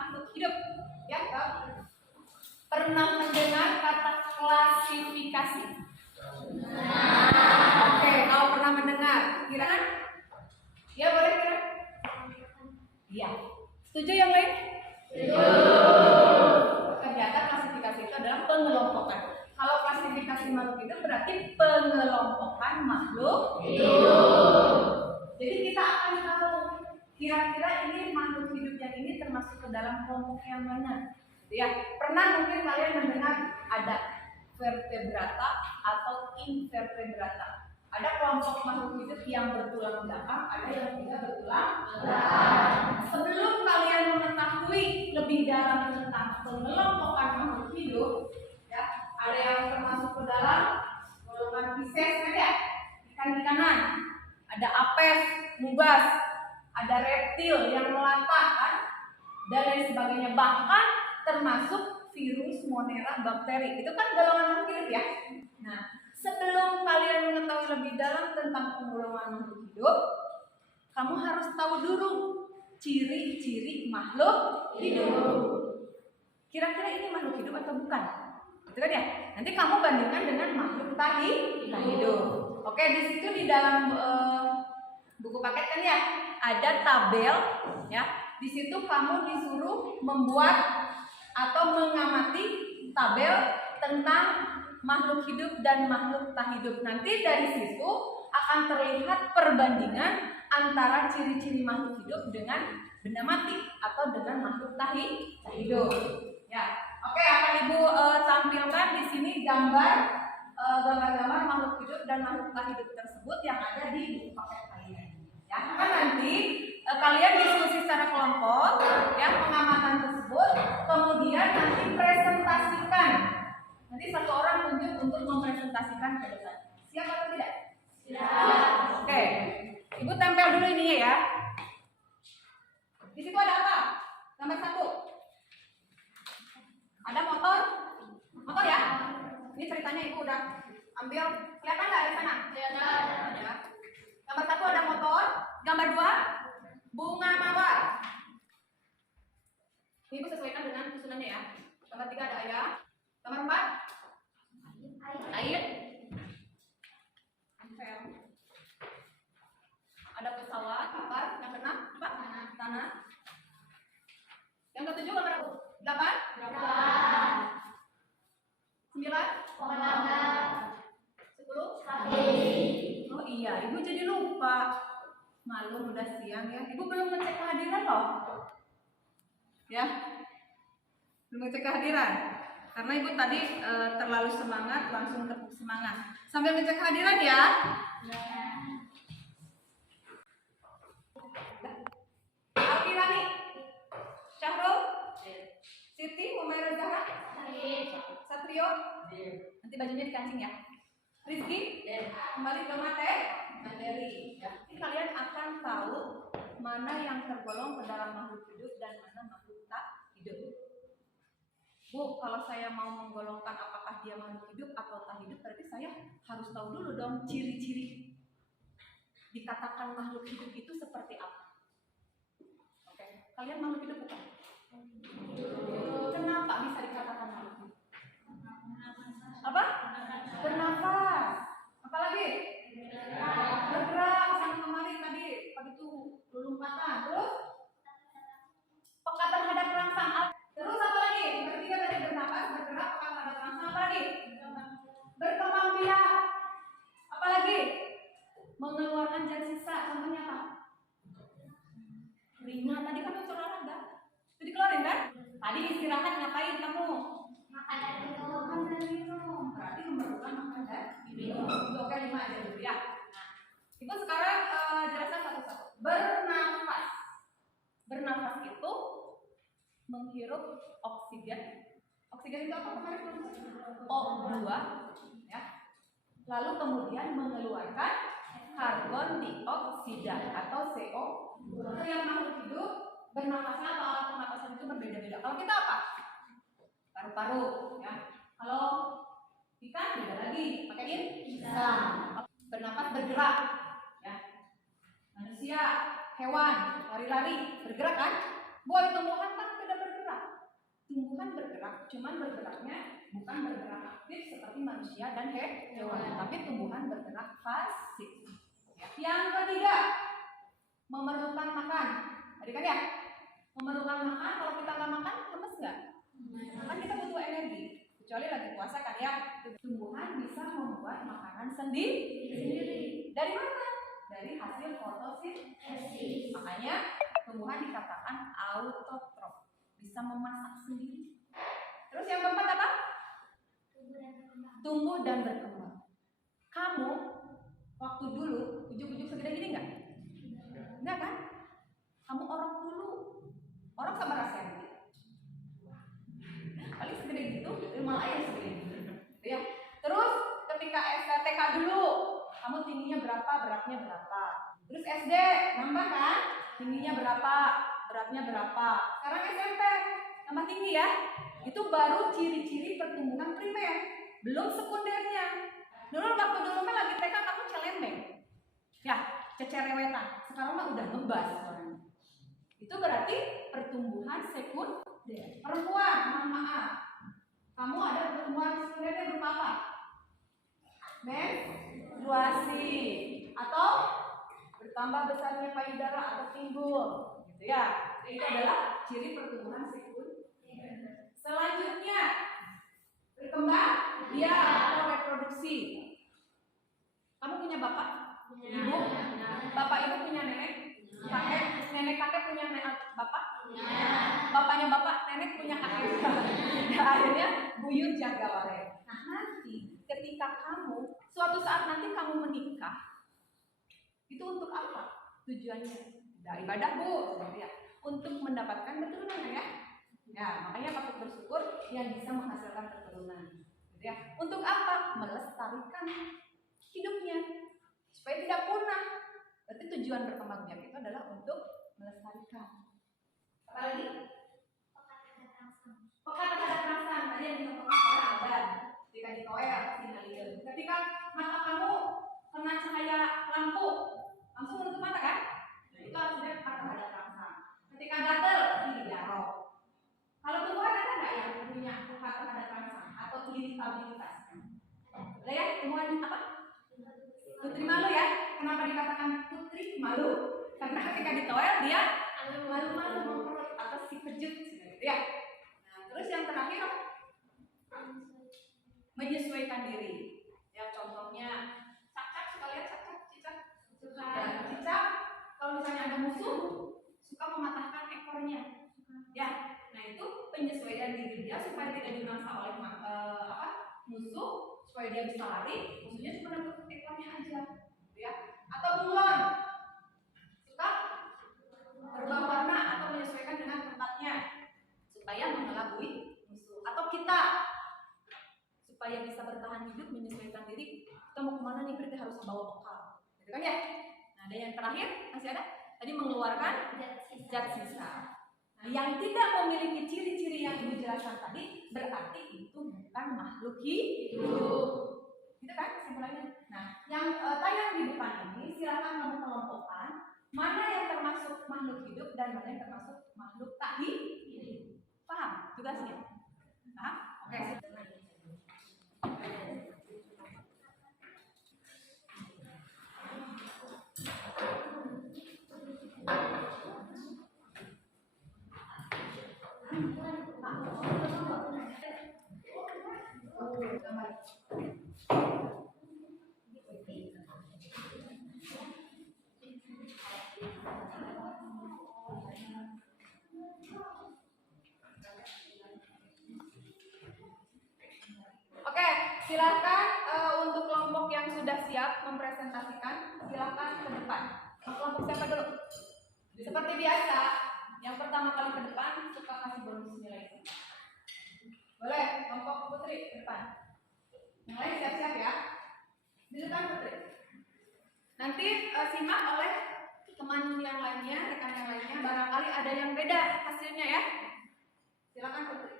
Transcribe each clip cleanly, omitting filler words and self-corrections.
makhluk hidup. Ya, pernah mendengar kata klasifikasi? Oke, kalau pernah mendengar, kira? Ya boleh kira? Iya. Setuju yang lain? Setuju. Ternyata klasifikasi itu adalah pengelompokan. Kalau klasifikasi makhluk hidup berarti pengelompokan makhluk hidup. Jadi kita akan tahu kira-kira ini makhluk hidup yang ini termasuk ke dalam kelompok yang mana. Ya, pernah mungkin kalian mendengar ada vertebrata atau invertebrata. Ada kelompok makhluk hidup yang bertulang belakang, ada yang tidak bertulang belakang. Sebelum kalian mengetahui lebih dalam tentang pengelompokan makhluk hidup, ya, ada yang termasuk ke dalam golongan Pisces, kan ya? Ikan-ikanan. Ada apes, mubas, ada reptil yang melata, kan? Dan lain sebagainya. Bahkan termasuk virus, monera, bakteri. Itu kan golongan makhluk hidup ya. Nah, sebelum kalian mengetahui lebih dalam tentang penggolongan makhluk hidup, kamu harus tahu dulu ciri-ciri makhluk hidup. Kira-kira ini makhluk hidup atau bukan? Gitu kan ya? Nanti kamu bandingkan dengan makhluk tak hidup. Oke, di situ di dalam buku paket kan ya ada tabel ya. Di situ kamu disuruh membuat atau mengamati tabel tentang makhluk hidup dan makhluk tak hidup. Nanti dari situ akan terlihat perbandingan antara ciri-ciri makhluk hidup dengan benda mati atau dengan makhluk tak hidup. Ya, oke, akan Ibu tampilkan di sini gambar-gambar makhluk hidup dan makhluk tak hidup tersebut yang ada di buku paket kalian. Ya, maka nanti kalian diskusi secara kelompok, ya, pengamatan tersebut, kemudian nanti presentasikan. Nanti satu orang tunjuk untuk mempresentasikan ke depan. Siap atau tidak? Siap. Oke, Ibu tempel dulu ini ya. Di situ ada apa? Gambar 1. Ada motor ya? Ini ceritanya Ibu udah ambil, kelihatan nggak di sana? Kelihatan. Ya. Gambar 1 ada motor, gambar 2 bunga mawar. Ibu sesuaikan dengan susunannya ya. Gambar 3 ada ayam, gambar 4 air, ada pesawat, kapal, yang ke-6 tanah. Yang ke-7 gambar 8 9 10 sapi. Oh iya, Ibu jadi lupa. Malu udah siang ya. Ibu belum ngecek kehadiran loh. Ya. Belum ngecek kehadiran. Karena Ibu tadi terlalu semangat, langsung tepuk semangat. Sambil ngecek kehadiran ya. Alkirani, Syahrul, Siti, Umairah Zahra, Satrio, nanti bajunya dikancing ya. Rizky, kembali ke materi. Ya. Ini kalian akan tahu mana yang tergolong ke dalam makhluk hidup dan mana makhluk tak hidup. Bu, kalau saya mau menggolongkan apakah dia makhluk hidup atau tak hidup, berarti saya harus tahu dulu dong ciri-ciri dikatakan makhluk hidup itu seperti apa. Oke, kalian makhluk hidup bukan? Kenapa bisa dikatakan makhluk hidup? Apa? Bernafas. Apalagi? Bergerak sana kemari tadi itu lompatan. Terus peka terhadap rangsang. Terus apa lagi? Ketiga tadi bernafas, bergerak, peka terhadap rangsang. Apa lagi? Berkembang biak. Apa lagi? Mengeluarkan zat sisa. Contohnya apa? Keringat. Tadi kan unsur olahraga. Itu dikeluarin kan? Tadi istirahat ngapain kamu? Makan dan minum. Berarti memerlukan makan dan minum. Oke, 5 aja dulu ya. Nah, Ibu sekarang jelaskan satu-satu. Bernafas. Bernafas itu menghirup oksigen. Oksigen itu apa kemarin? O2 ya. Lalu kemudian mengeluarkan karbon dioksida atau CO. Untuk yang makhluk hidup bernafasnya atau alat pernapasan itu berbeda-beda. Kalau kita apa? Paru-paru ya. Kalau ikan beda lagi, pakai insang. Bernafas bergerak ya. Manusia, hewan, lari-lari, bergerak kan? Buat tumbuhan kan tidak bergerak. kan bergerak, cuman bergeraknya bukan bergerak aktif seperti manusia dan hewan, tapi tumbuhan bergerak pasif. Yang ketiga, memerlukan makan. Tadi kan ya, memerlukan makan. Kalau kita nggak makan, lemes nggak? Kan kita butuh energi. Kecuali lagi puasa kan ya. Tumbuhan bisa membuat makanan sendiri. Dari mana? Dari hasil fotosintesis. Makanya tumbuhan dikatakan autotrof, bisa memasak sendiri. Terus yang keempat apa? Tumbuh dan berkembang. Kamu waktu dulu ujuk-ujuk segede gini nggak? Enggak kan? Kamu orang dulu, orang sama rasanya. Paling segede gitu, malah ya segede gitu. Ya. Terus ketika STK dulu, kamu tingginya berapa, beratnya berapa. Terus SD nambah kan? Tingginya berapa, beratnya berapa. Sekarang SMP tambah tinggi ya. Itu baru ciri-ciri pertumbuhan primer, belum sekundernya. Dulu waktu dulu kan lagi TK kamu celembeng. Ya, cecerewetan. Sekarang mah udah ngebas orangnya. Itu berarti pertumbuhan sekunder. Perempuan, mohon maaf. Kamu ada pertumbuhan sekundernya berupa apa? Menstruasi atau bertambah besarnya payudara atau timbul, gitu ya. Itu adalah ciri pertumbuhan sekunder. Selanjutnya berkembang, ya, atau reproduksi. Kamu punya bapak, ibu, bapak ibu punya nenek, kakek, nenek kakek punya bapak, bapaknya bapak, nenek punya kakek. Ya, akhirnya buyut jaga ware. Nah nanti ketika kamu suatu saat nanti kamu menikah, itu untuk apa? Tujuannya? Nah, ibadah bu, ya. Untuk mendapatkan keturunan ya. Ya, makanya patut bersyukur yang bisa menghasilkan keturunan. Ya. Untuk apa? Melestarikan hidupnya supaya tidak punah. Berarti tujuan berkembang biak itu adalah untuk melestarikan. Apa lagi? Pekan terhadap perasaan. Tadi yang dicontohkan oleh Adan. Ketika ditoel atau sinalier. Ketika mata kamu kena cahaya lampu, langsung menutup mata kan? Nah, itu artinya pekan terhadap perasaan. Ketika gatel, ini diarok. Kalau tumbuhan ada nggak yang punya pekan terhadap perasaan atau irritabilitas? Ada ya? Tumbuhan apa? Putri malu ya. Kenapa dikatakan putri malu? Karena ketika ditoel dia malu-malu memperut atau si kejut, ya. Nah, terus yang terakhir menyesuaikan diri. Ya contohnya cacak, suka lihat cacak, cicak, suka cicak. Kalau misalnya ada musuh, suka mematahkan ekornya. Ya, nah itu penyesuaian diri dia supaya tidak dimangsa oleh musuh, supaya dia bisa lari, musuhnya cuma nangkep ekornya aja, ya. Atau bunglon, suka berubah warna atau menyesuaikan dengan tempatnya, supaya mengelabui musuh. Atau kita, supaya bisa bertahan hidup, menyesuaikan diri, kita mau kemana nih, berarti harus bawa bekal, gitu kan ya. Nah, ada yang terakhir, masih ada, tadi mengeluarkan zat sisa. Nah, yang tidak memiliki ciri-ciri yang Ibu jelaskan tadi berarti itu bukan makhluk hidup. Gitu kan kesimpulannya. Nah, yang tayang di depan ini silakan kamu kelompokkan mana yang termasuk makhluk hidup dan mana yang termasuk makhluk tak hidup. Paham tugasnya? Paham? Oke. Oke, silakan untuk kelompok yang sudah siap mempresentasikan, silakan ke depan. Kelompok siapa dulu? Seperti biasa, yang pertama kali ke depan suka kasih bonus nilai. Boleh, kelompok Putri ke depan. Yang lain siap-siap ya. Di depan Putri. Nanti simak oleh teman yang lainnya, rekan yang lainnya. Barangkali ada yang beda hasilnya ya. Silakan Putri.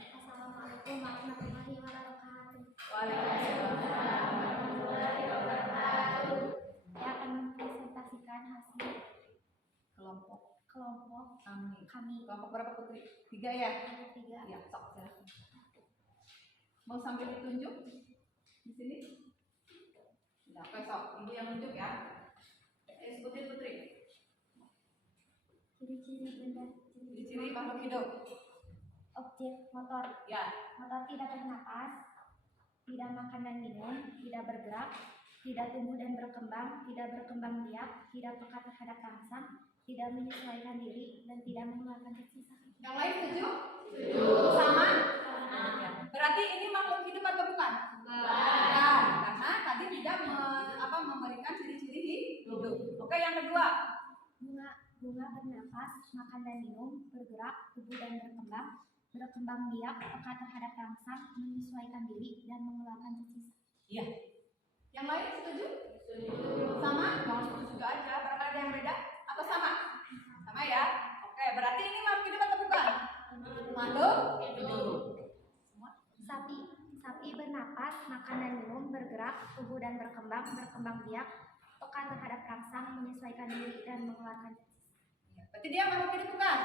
Assalamualaikum warahmatullahi wabarakatuh. Waalaikumsalam warahmatullahi wabarakatuh. Saya akan mempresentasikan hasil Kelompok kami. kelompok berapa Putri? Putri? 3 ya? Ada 3. Iya, sok silakan. Mau sambil ditunjuk di sini? Nah, oke, sok. Ibu yang nunjuk ya. Sebutin Putri. Ciri-ciri benda. Ciri-ciri makhluk hidup. Objek motor. Ya. Motor tidak bernapas, tidak makan dan minum, tidak bergerak, tidak tumbuh dan berkembang, tidak berkembang biak, tidak peka terhadap rangsang, tidak menyesuaikan diri, dan tidak mengeluarkan sisa. Yang lain setuju? Setuju. Sama? Ya. Berarti ini makhluk hidup atau bukan? Bukan. Karena tadi tidak memberikan ciri-ciri hidup. Oke, yang kedua. Bunga bernapas, makan dan minum, bergerak, tumbuh dan berkembang biak, peka terhadap rangsang, menyesuaikan diri, dan mengeluarkan sisa. Iya. Yang lain setuju? Setuju. Sama? Jangan setuju juga aja. Barangkali ada yang beda? Atau sama? Sama ya? Oke, berarti ini makhluk hidup atau bukan? Makhluk hidup. Sapi bernapas, makan dan minum, bergerak, tumbuh dan berkembang biak, peka terhadap rangsang, menyesuaikan diri, dan mengeluarkan sisa. Berarti dia makhluk hidup bukan?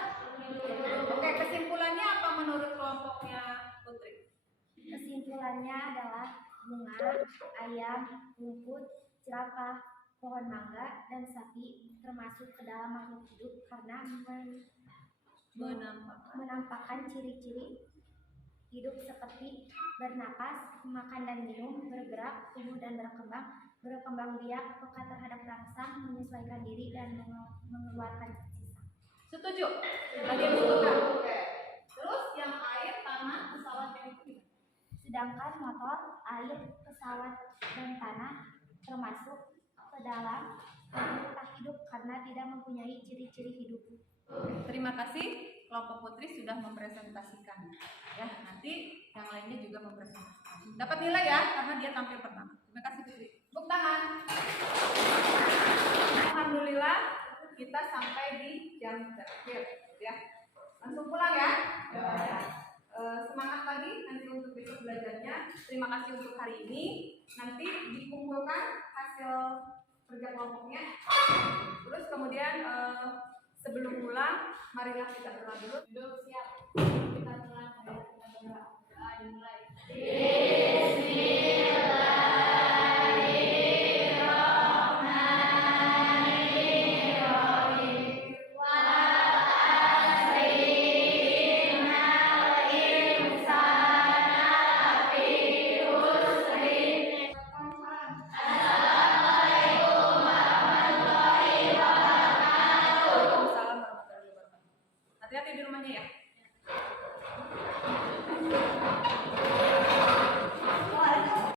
Oke, kesimpulannya apa menurut kelompoknya Putri? Kesimpulannya adalah bunga, ayam, rumput, jerapah, pohon mangga, dan sapi termasuk ke dalam makhluk hidup karena menampakkan ciri-ciri hidup seperti bernapas, makan dan minum, bergerak, tumbuh dan berkembang biak, peka terhadap rangsang, menyesuaikan diri, dan mengeluarkan sisa. Setuju? Tadi disebutkan. Oke. Terus yang air, tanah, pesawat yang itu. Sedangkan motor, air, pesawat, dan tanah termasuk ke dalam makhluk hidup karena tidak mempunyai ciri-ciri hidup. Terima kasih kelompok Putri sudah mempresentasikan. Ya, nanti yang lainnya juga mempresentasikan. Dapat nilai ya karena dia tampil pertama. Terima kasih Putri. Tepuk tangan. Alhamdulillah kita sampai di jam terakhir ya. Langsung pulang ya. Semangat lagi nanti untuk besok belajarnya. Terima kasih untuk hari ini. Nanti dikumpulkan hasil kerja kelompoknya. Terus kemudian sebelum pulang, marilah kita berdoa dulu. Siap. Kita pulang. Kita berdoa. Dimulai.